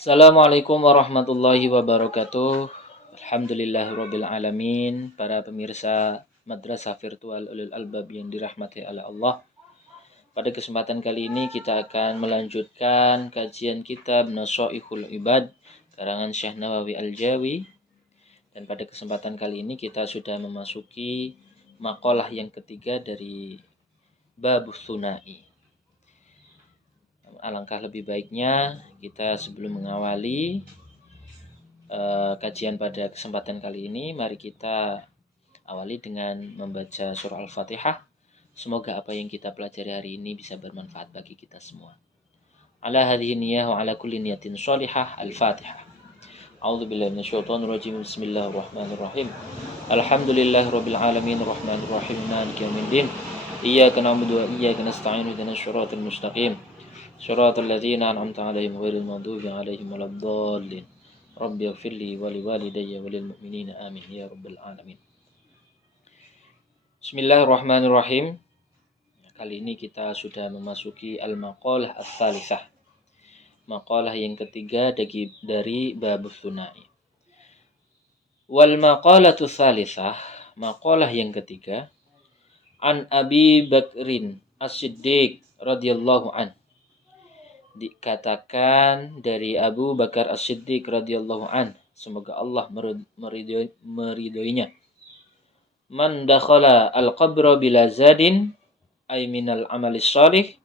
Assalamualaikum warahmatullahi wabarakatuh. Alhamdulillahirabbil alamin. Para pemirsa Madrasah Virtual Ulul Albab yang dirahmati oleh Allah. Pada kesempatan kali ini kita akan melanjutkan kajian kitab Nashaikhul Ibad karangan Syekh Nawawi Al-Jawi. Dan pada kesempatan kali ini kita sudah memasuki maqalah yang ketiga dari Babus Tsunai. Alangkah lebih baiknya kita sebelum mengawali kajian pada kesempatan kali ini, mari kita awali dengan membaca surah Al-Fatihah. Semoga apa yang kita pelajari hari ini bisa bermanfaat bagi kita semua. Ala hadhihi niyyah wa ala kulli niyatin shalihah. Al-Fatihah. A'udzu billahi minasyaitonir rajim. Bismillahirrahmanirrahim. Alhamdulillahirabbil alamin arrahmanir rahim maliki yaumiddin. Iyyaka na'budu wa iyyaka nasta'in ihdinas siratal mustaqim. Shiratal ladzina an'amta 'alaihim ghairil maghdubi 'alaihim waladdallin. Rabbi ighfirli wa liwalidayya wa lil mu'minina amin ya rabbal alamin. Bismillahirrahmanirrahim. Kali ini kita sudah memasuki al-maqalah ats-tsalitsah. Maqalah yang ketiga dari Babus Tsunai. Wal maqalatu tsalitsah, maqalah yang ketiga, an Abi Bakrin As-Siddiq radhiyallahu an. Dikatakan dari Abu Bakar As-Siddiq radhiyallahu an, semoga Allah meridhoinya. Man dakhala al-qabra bila zadin ay minal amalis shalih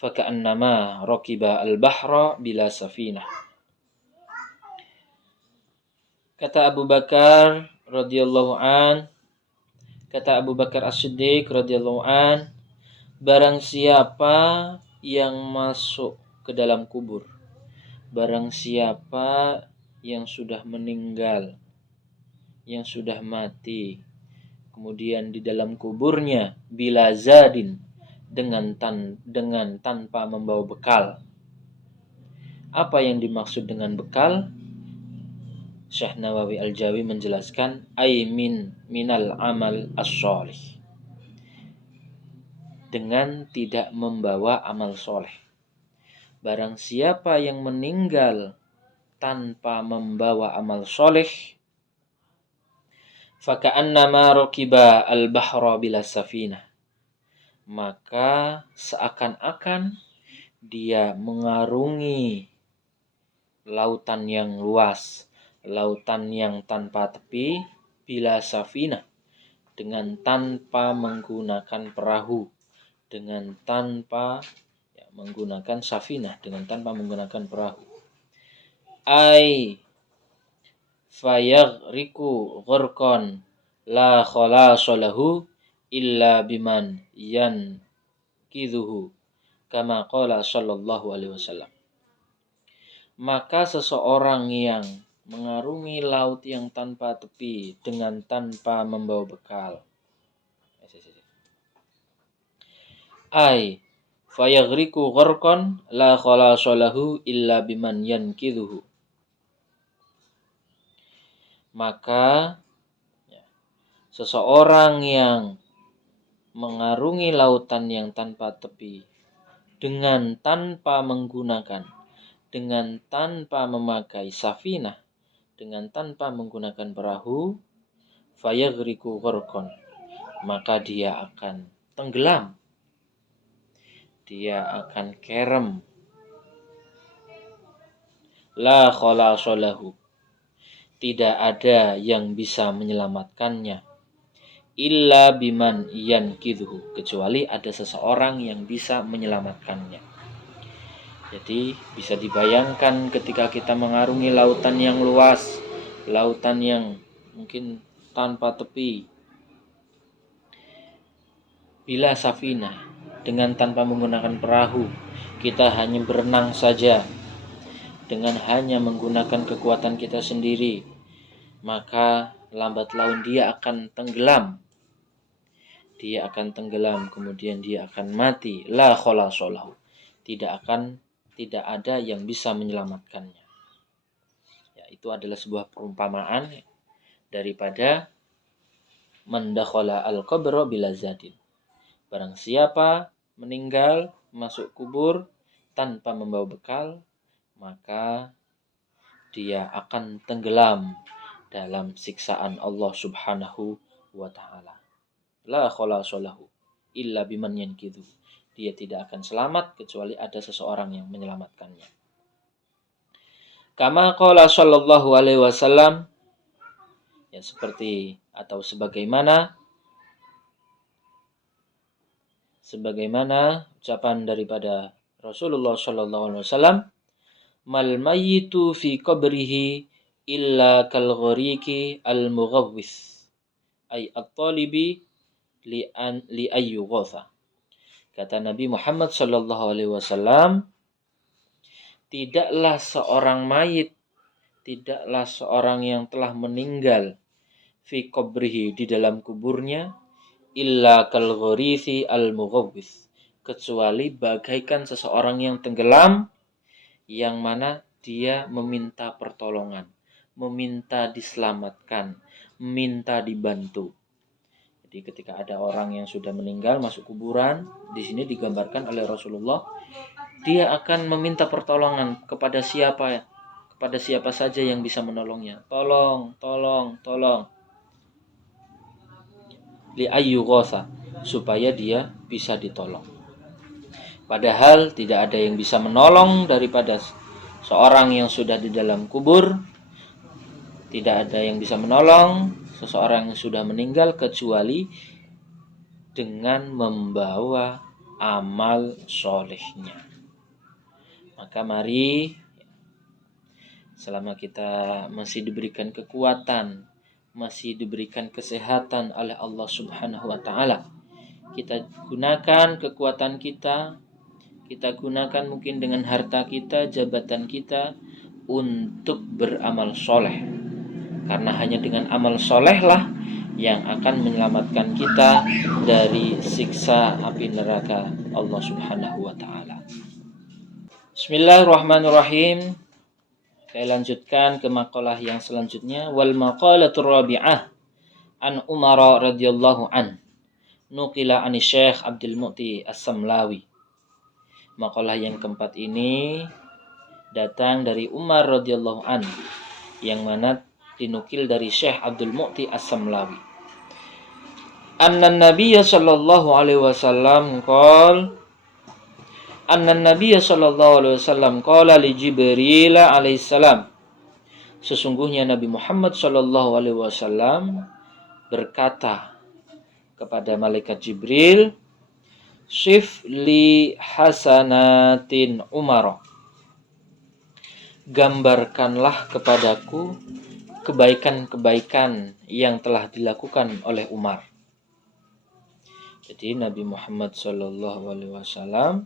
faka'annama raqiba al-bahra bila safinah. Kata Abu Bakar radhiyallahu an, kata Abu Bakar As-Siddiq radhiyallahu an, barang siapa yang masuk ke dalam kubur, barang siapa yang sudah meninggal, yang sudah mati, kemudian di dalam kuburnya bila zadin, dengan tanpa membawa bekal. Apa yang dimaksud dengan bekal? Syekh Nawawi Al-Jawi menjelaskan ay minal amal as-shalih, dengan tidak membawa amal soleh. Barang siapa yang meninggal tanpa membawa amal soleh, faka'annama raqiba al-bahra bila safinah, maka seakan-akan dia mengarungi lautan yang luas, lautan yang tanpa tepi, bila safinah, dengan tanpa menggunakan perahu, dengan tanpa menggunakan safinah, dengan tanpa menggunakan perahu. Ai fayaghriqu ghurqan la khalasa lahu illa biman yankidhuhu kama qala sallallahu alaihi wasallam. Maka seseorang yang mengarungi laut yang tanpa tepi dengan tanpa membawa bekal, ai fayaghriqu gharqan la khalasa lahu illa biman yankidhuhu, maka seseorang yang mengarungi lautan yang tanpa tepi dengan tanpa memakai safinah, dengan tanpa menggunakan perahu, fayaghriqu gharqan, maka dia akan tenggelam, dia akan kerem. La khalasa lahu, tidak ada yang bisa menyelamatkannya, illa biman yankidhu, kecuali ada seseorang yang bisa menyelamatkannya. Jadi bisa dibayangkan ketika kita mengarungi lautan yang luas, lautan yang mungkin tanpa tepi, bila safinah, dengan tanpa menggunakan perahu, kita hanya berenang saja dengan hanya menggunakan kekuatan kita sendiri, maka lambat laun dia akan tenggelam. Dia akan tenggelam, kemudian dia akan mati. La khalasa lahu, tidak ada yang bisa menyelamatkannya. Ya, itu adalah sebuah perumpamaan daripada man dakhala al-qabra bila zadin. Barang siapa meninggal masuk kubur tanpa membawa bekal, maka dia akan tenggelam dalam siksaan Allah Subhanahu wa taala. La khalasa lahu illa biman yanqidhu. Dia tidak akan selamat kecuali ada seseorang yang menyelamatkannya. Kama qala sallallahu alaihi wasallam, ya seperti atau sebagaimana ucapan daripada Rasulullah sallallahu alaihi wasallam, mal mayyitu fi qabrihi illa kal ghariqi al mughawwis ay at-talibi li ayyughatha. Kata Nabi Muhammad sallallahu alaihi wasallam, tidaklah seorang mayit, tidaklah seorang yang telah meninggal fi qabrihi di dalam kuburnya illa kal gharithi al mughawwis, kecuali bagaikan seseorang yang tenggelam yang mana dia meminta pertolongan, meminta diselamatkan, meminta dibantu. Jadi ketika ada orang yang sudah meninggal masuk kuburan, di sini digambarkan oleh Rasulullah, dia akan meminta pertolongan kepada siapa saja yang bisa menolongnya. Tolong. Li ayyughatha, supaya dia bisa ditolong. Padahal tidak ada yang bisa menolong daripada seorang yang sudah di dalam kubur. Tidak ada yang bisa menolong seseorang yang sudah meninggal kecuali dengan membawa amal solehnya. Maka mari, selama kita masih diberikan kekuatan, masih diberikan kesehatan oleh Allah Subhanahu wa taala, kita gunakan kekuatan kita gunakan mungkin dengan harta kita, jabatan kita untuk beramal soleh. Karena hanya dengan amal solehlah yang akan menyelamatkan kita dari siksa api neraka Allah Subhanahu wa taala. Bismillahirrahmanirrahim. Saya lanjutkan ke makalah yang selanjutnya. Wal maqalatur rabi'ah an Umar radhiyallahu an. Nuqila an Syekh Abdul Mu'ti As-Samlawi. Makalah yang keempat ini datang dari Umar radhiyallahu an, yang mana dinukil dari Syekh Abdul Mu'ti As-Samlawi. Anna Nabiyya sallallahu alaihi wasallam qala li Jibril alaihi salam. Sesungguhnya Nabi Muhammad sallallahu alaihi wasallam berkata kepada malaikat Jibril, Sif li hasanatin Umar. Gambarkanlah kepadaku kebaikan-kebaikan yang telah dilakukan oleh Umar. Jadi Nabi Muhammad SAW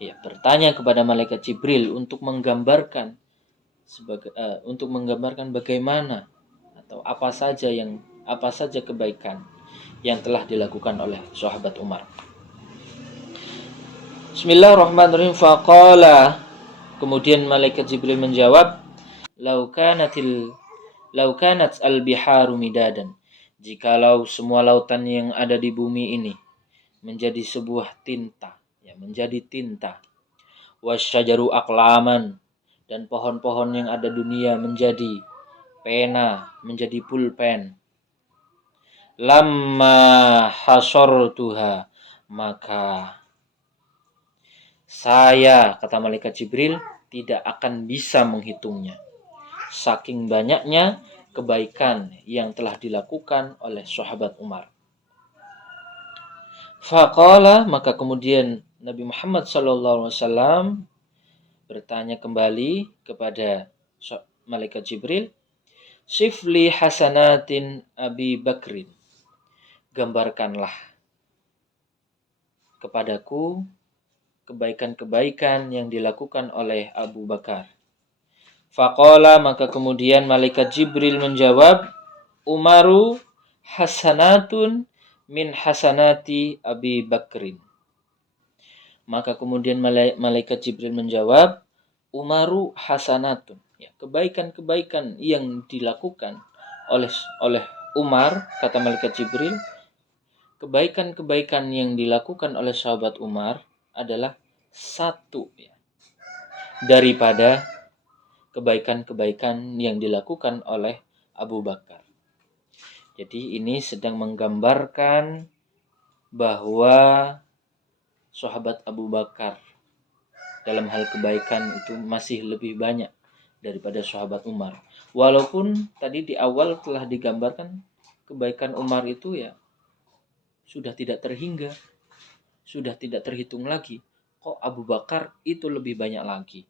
bertanya kepada malaikat Jibril untuk menggambarkan bagaimana atau apa saja kebaikan yang telah dilakukan oleh sahabat Umar. Bismillahirrahmanirrahim. Faqala, kemudian malaikat Jibril menjawab, Lau kanat al-biharu midadan. Jikalau semua lautan yang ada di bumi ini menjadi sebuah tinta, menjadi tinta. Wasyajaru aqlaman, dan pohon-pohon yang ada dunia menjadi pena, menjadi pulpen. Lamma hasortuha, maka saya, kata malaikat Jibril, tidak akan bisa menghitungnya. Saking banyaknya kebaikan yang telah dilakukan oleh sahabat Umar. Faqala, maka kemudian Nabi Muhammad SAW bertanya kembali kepada malaikat Jibril, Sifli hasanatin Abi Bakrin. Gambarkanlah kepadaku kebaikan-kebaikan yang dilakukan oleh Abu Bakar. Faqala, maka kemudian malaikat Jibril menjawab, Umaru hasanatun min hasanati Abi Bakrin. Maka kemudian malaikat Jibril menjawab, Umaru hasanatun. Kebaikan-kebaikan yang dilakukan oleh Umar, kata malaikat Jibril, kebaikan-kebaikan yang dilakukan oleh sahabat Umar adalah satu. daripada kebaikan-kebaikan yang dilakukan oleh Abu Bakar. Jadi ini sedang menggambarkan bahwa sahabat Abu Bakar dalam hal kebaikan itu masih lebih banyak daripada sahabat Umar. Walaupun tadi di awal telah digambarkan kebaikan Umar itu ya sudah tidak terhingga, sudah tidak terhitung lagi. Kok Abu Bakar itu lebih banyak lagi?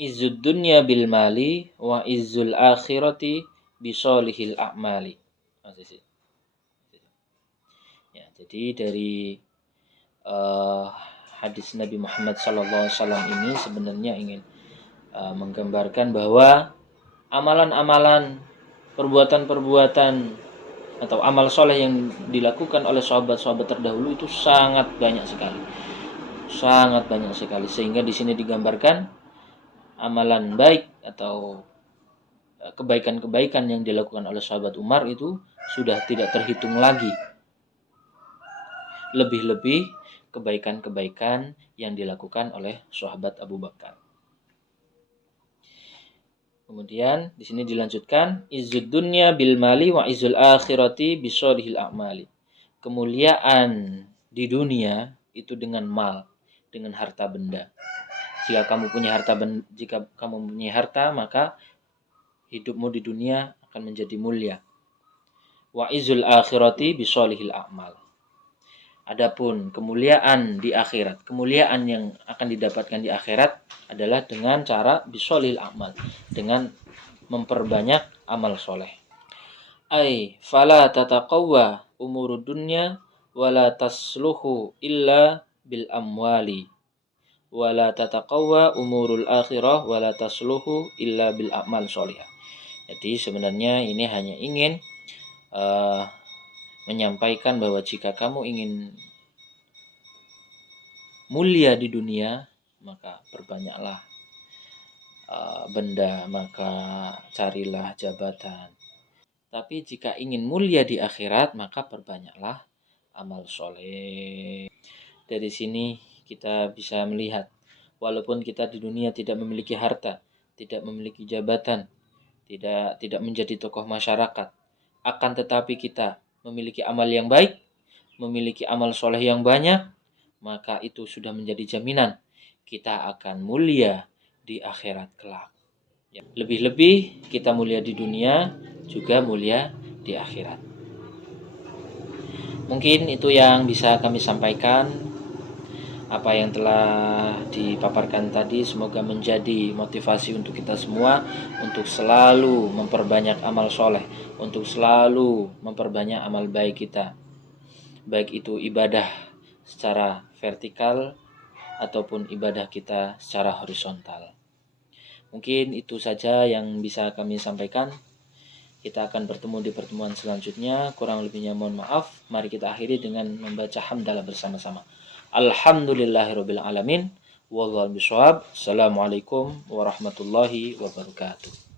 Izzud dunya bil mali wa izzul akhirati bisolihil a'mali. Ya, jadi dari hadis Nabi Muhammad SAW ini sebenarnya ingin menggambarkan bahwa amalan-amalan, perbuatan-perbuatan atau amal soleh yang dilakukan oleh sahabat-sahabat terdahulu itu sangat banyak sekali, sehingga di sini digambarkan amalan baik atau kebaikan-kebaikan yang dilakukan oleh sahabat Umar itu sudah tidak terhitung lagi. Lebih-lebih kebaikan-kebaikan yang dilakukan oleh sahabat Abu Bakar. Kemudian di sini dilanjutkan izzud dunya bil mali wa izzul akhirati bisolihil a'mali. Kemuliaan di dunia itu dengan mal, dengan harta benda. Jika kamu punya harta, maka hidupmu di dunia akan menjadi mulia. Wa izul akhirati bisolihil a'mal. Adapun kemuliaan di akhirat, kemuliaan yang akan didapatkan di akhirat adalah dengan cara bisolihil a'mal, dengan memperbanyak amal soleh. Ai fala tataqawwa umurud dunya wala tasluhu illa bil amwali. Wala tataqawwa umurul akhirah wala tasluhu illa bil a'mal sholihah. Jadi sebenarnya ini hanya ingin menyampaikan bahwa jika kamu ingin mulia di dunia, maka perbanyaklah benda, maka carilah jabatan. Tapi jika ingin mulia di akhirat, maka perbanyaklah amal soleh. Dari sini kita bisa melihat, walaupun kita di dunia tidak memiliki harta, tidak memiliki jabatan, tidak menjadi tokoh masyarakat, akan tetapi kita memiliki amal yang baik, memiliki amal soleh yang banyak, maka itu sudah menjadi jaminan kita akan mulia di akhirat kelak. Lebih-lebih kita mulia di dunia, juga mulia di akhirat. Mungkin itu yang bisa kami sampaikan. Apa yang telah dipaparkan tadi semoga menjadi motivasi untuk kita semua untuk selalu memperbanyak amal soleh, untuk selalu memperbanyak amal baik kita, baik itu ibadah secara vertikal ataupun ibadah kita secara horizontal. Mungkin itu saja yang bisa kami sampaikan. Kita akan bertemu di pertemuan selanjutnya. Kurang lebihnya mohon maaf. Mari kita akhiri dengan membaca hamdalah bersama-sama. Alhamdulillahirabbil alamin. Wallahu bishawab. Assalamualaikum warahmatullahi wabarakatuh.